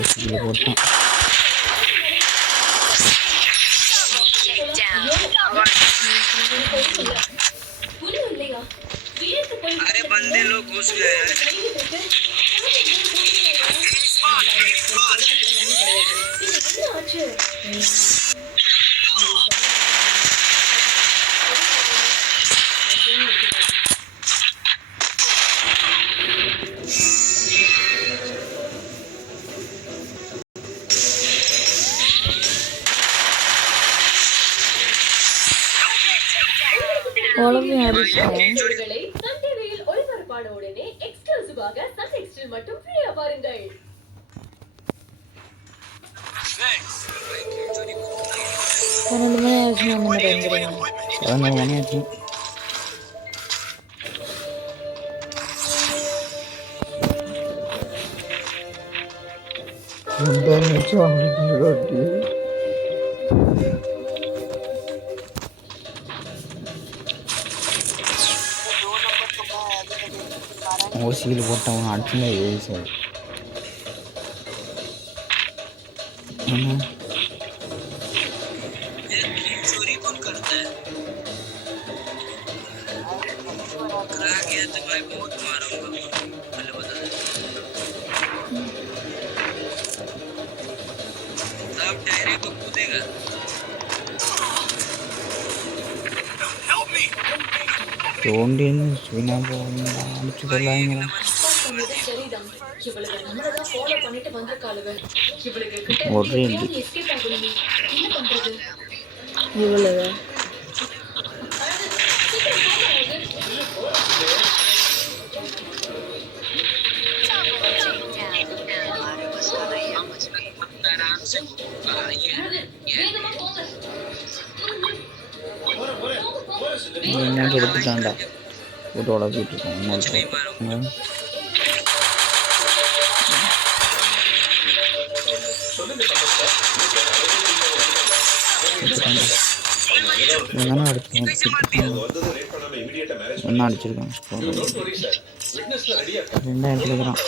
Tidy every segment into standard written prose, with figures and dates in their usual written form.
ஓசியில் போட்டான். अरे बंदे लोग घुस गए हैं. உடனே எக்ஸ்க்ளூசிவாக சன் எக்ஸ்ட்ரீம் மட்டும் ஃப்ரீயா பாருங்கள். ஓசியில் போட்டவன் அடிச்சுனா சார். चोरी कौन करता है? करा गया तो भाई बहुत मारूंगा. पहले बता दे. आप डायरे को कूदेगा. தோண்டின்னு சுவினா போகணும் அடிச்சு கொள்ளாங்களா. ஒரு இவ்வளவு என்ன எடுத்துட்டான்டா போட்டு உடப்பிட்டு இருக்கான். என்ன அடிச்சிருக்கான் 2000 இருக்கிறான்.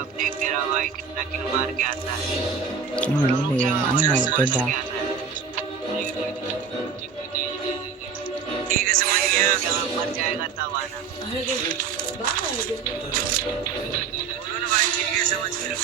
अब देख मेरा भाई कितना किल मार के आता है. ठीक है समझ गया. मर जाएगा तब आना. बोलो ना भाई. ठीक है समझ गया.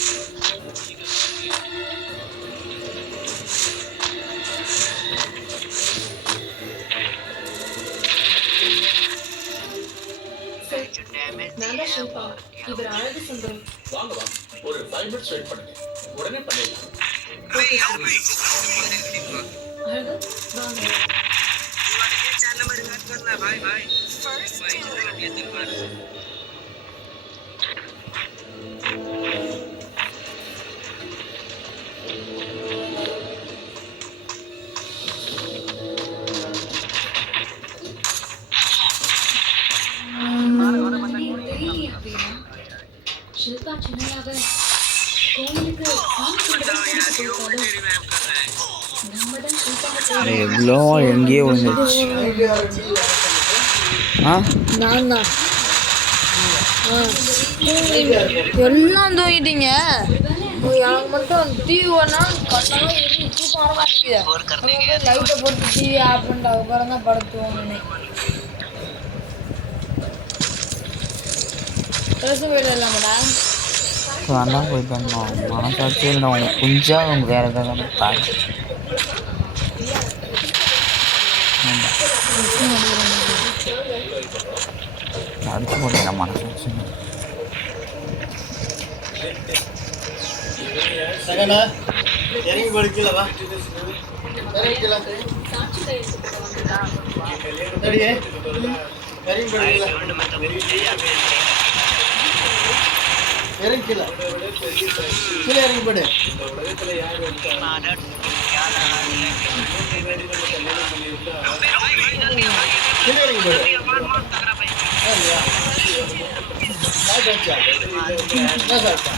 இவர் அழகு சுந்தரம். வாங்க வாங்க ஒரு 5 minutes வெயிட் பண்ணுங்க. உடனே பண்ணிடலாம். भाई help me. அழகு வாங்க. ये 4 नंबर बात करना भाई भाई. फर्स्ट भाई चलो ये दरबार. ஷில்பா சின்னையாக கோயிலுக்கு எவ்வளோ எங்கேயே விழுந்துச்சு. நான் தான் எல்லாம் தூங்கிட்டீங்க. எனக்கு மட்டும் டிவி ஒன்னா கட்டாலும் தூக்கம் வர மாட்டேங்குது. லைட்டை போட்டு டிவி ஆஃப் பண்ணிட்டு அதுக்கப்புறம் தான் படுத்துவோம். பேசும் வீடு இல்லாமடா வேண்டாம் போயிட்டு வந்தோம். மனசாட்சியில் நான் கொஞ்சம் அவங்க வேற ஏதாவது பார்த்து அடிச்சு போட்டேன் மனசாட்சி. இறங்கி படிக்கலவா இறங்கிக்கல கீழே இறங்கி போடு. கீழே இறங்கி போடு. சாப்பிட்டாச்சா? என்ன சாப்பிட்டா?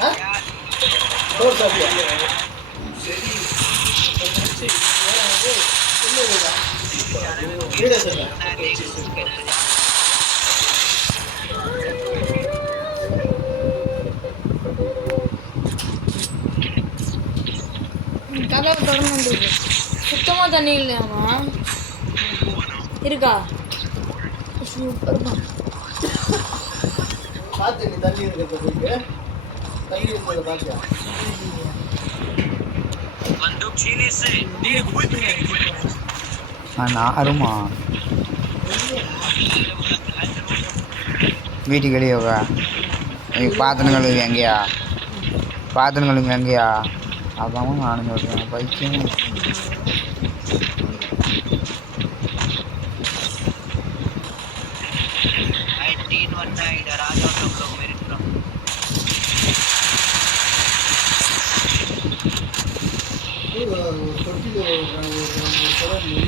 ஆ? சோறு சாப்பிட்டியா? வீடா சொன்ன? கதவை திறந்து சுத்தமா தண்ணி இல்லையாமா இருக்கா சூப்பர் தான் பார்த்து நீ தண்ணி இருக்கிறதுக்கு தண்ணி இருக்கிறத பார்த்தியா? बंदूक छीन इससे डील क्विक அருமா வீட்டுக்கு வெளியே பாத்திரம் கழுவி எங்கேயா பாத்திரம் கழுவி எங்கேயா அதான் நானும் சொல்கிறேன் பைக்கியம் इधर आ जाओ सब लोग मेरी तरफ ஒரு தொட்டியில் ஒரு